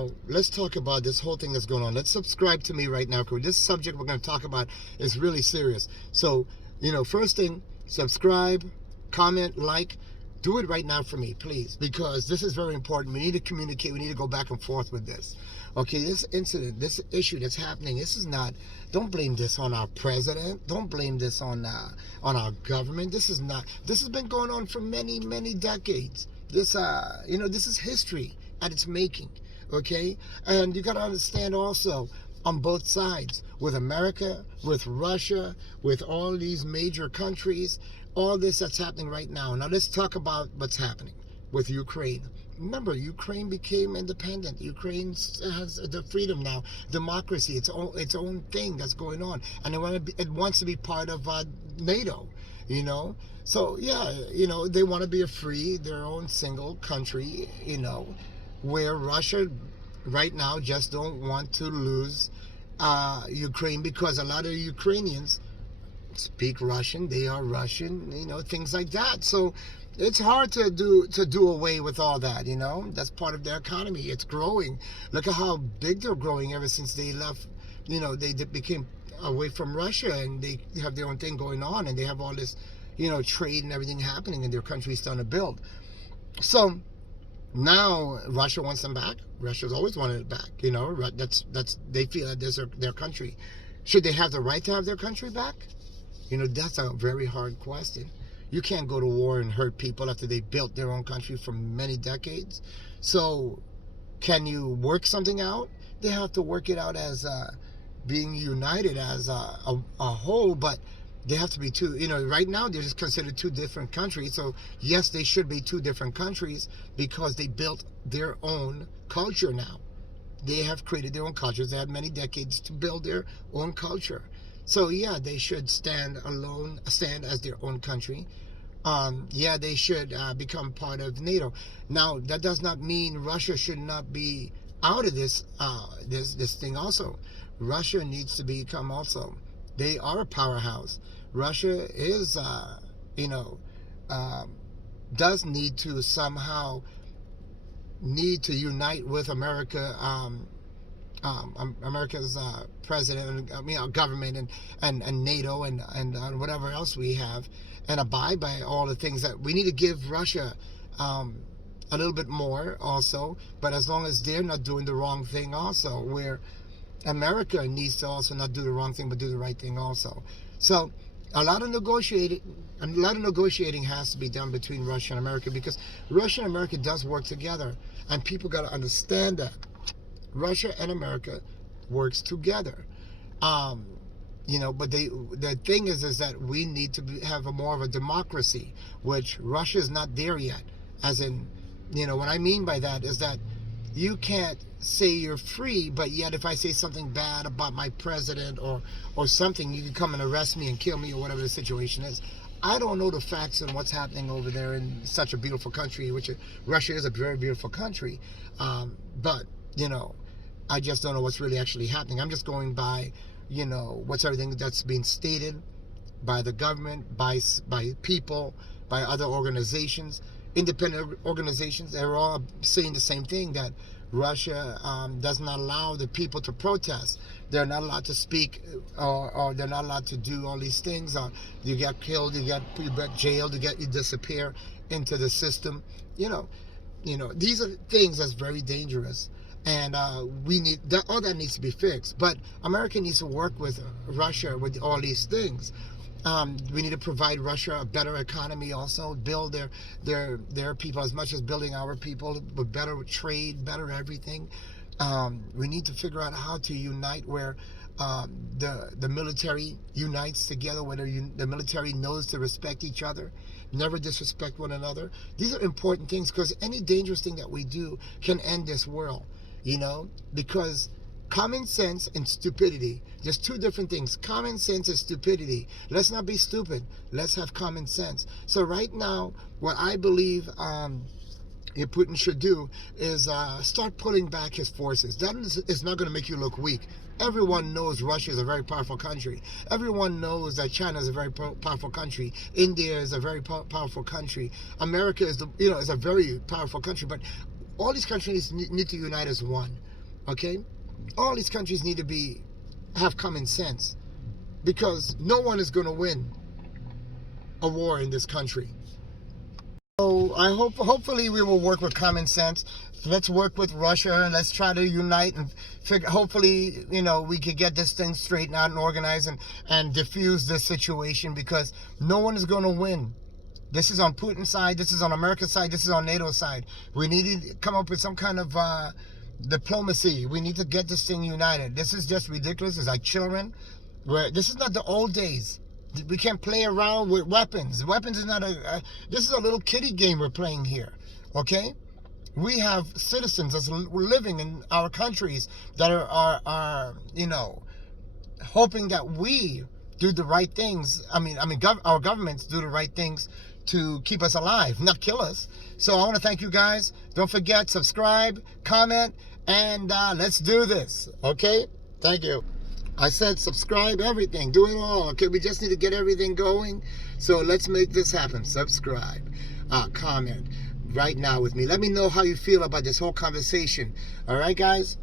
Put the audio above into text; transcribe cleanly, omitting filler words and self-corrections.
Now, let's talk about this whole thing that's going on. Let's subscribe to me right now, because this subject we're going to talk about is really serious. So, first thing, subscribe, comment, like. Do it right now for me, please, because this is very important. We need to communicate. We need to go back and forth with this. Okay, this incident, this issue that's happening, this is not, don't blame this on our president. Don't blame this on our government. This has been going on for many, many decades. This is history at its making. Okay, and you got to understand also, on both sides, with America, with Russia, with all these major countries, all this that's happening right now. Now let's talk about what's happening with Ukraine. Remember, Ukraine became independent. Ukraine has the freedom now, democracy, its own thing that's going on, and it wants to be part of NATO. So yeah, they want to be their own single country. Where Russia right now just don't want to lose Ukraine, because a lot of Ukrainians speak Russian, they are Russian, things like that. So it's hard to do away with all that. That's part of their economy. It's growing. Look at how big they're growing ever since they left. They became away from Russia, and they have their own thing going on, and they have all this trade and everything happening, and their country's starting to build. So now Russia wants them back. Russia's always wanted it back. That's they feel that this is their country. Should they have the right to have their country back? That's a very hard question. You can't go to war and hurt people after they built their own country for many decades. So can you work something out? They have to work it out as being united as a whole, but they have to be two. Right now they're just considered two different countries. So yes, they should be two different countries, because they built their own culture now. They have created their own cultures. They had many decades to build their own culture. So yeah, they should stand as their own country. Yeah, they should become part of NATO. Now, that does not mean Russia should not be out of this thing also. Russia needs to become also. They are a powerhouse. Russia is, does need to somehow unite with America. America's president, government, and NATO, and whatever else we have, and abide by all the things that we need to give Russia a little bit more also. But as long as they're not doing the wrong thing also, where America needs to also not do the wrong thing but do the right thing also. So a lot of negotiating has to be done between Russia and America, because Russia and America does work together, and people got to understand that Russia and America works together. But the thing is that we need to have more of a democracy, which Russia is not there yet. As in, what I mean by that is that you can't say you're free, but yet if I say something bad about my president or something, you can come and arrest me and kill me, or whatever the situation is. I don't know the facts and what's happening over there in such a beautiful country, which Russia is a very beautiful country. But I just don't know what's really actually happening. I'm just going by, what's everything that's being stated by the government, by people, by other organizations, independent organizations. They're all saying the same thing, that Russia does not allow the people to protest. They're not allowed to speak, or they're not allowed to do all these things. You get killed, you get jailed, you disappear into the system. These are things that's very dangerous. And we need that. All that needs to be fixed. But America needs to work with Russia with all these things. We need to provide Russia a better economy, also build their people as much as building our people, with better trade, better everything. We need to figure out how to unite, where the military unites together, where the military knows to respect each other, never disrespect one another. These are important things, because any dangerous thing that we do can end this world. Because common sense and stupidity, just two different things. Common sense and stupidity. Let's not be stupid. Let's have common sense. So right now, what I believe Putin should do is start pulling back his forces. That is not going to make you look weak. Everyone knows Russia is a very powerful country. Everyone knows that China is a very powerful country. India is a very powerful country. America is a very powerful country. But all these countries need to unite as one. Okay? All these countries need to have common sense, because no one is going to win a war in this country. So hopefully we will work with common sense. Let's work with Russia and let's try to unite and hopefully, we could get this thing straightened out and organized and diffuse this situation, because no one is going to win. This is on Putin's side, this is on America's side, this is on NATO's side. We need to come up with some kind of diplomacy. We need to get this thing united. This is just ridiculous. It's like children. This is not the old days. We can't play around with weapons. Weapons is not this is a little kiddie game we're playing here, okay? We have citizens that's living in our countries that are hoping that we do the right things. Our governments do the right things to keep us alive, not kill us. So I want to thank you guys. Don't forget, subscribe, comment, and let's do this, okay? Thank you. I said subscribe, everything, do it all, okay? We just need to get everything going. So let's make this happen. Subscribe, comment right now with me. Let me know how you feel about this whole conversation. All right, guys?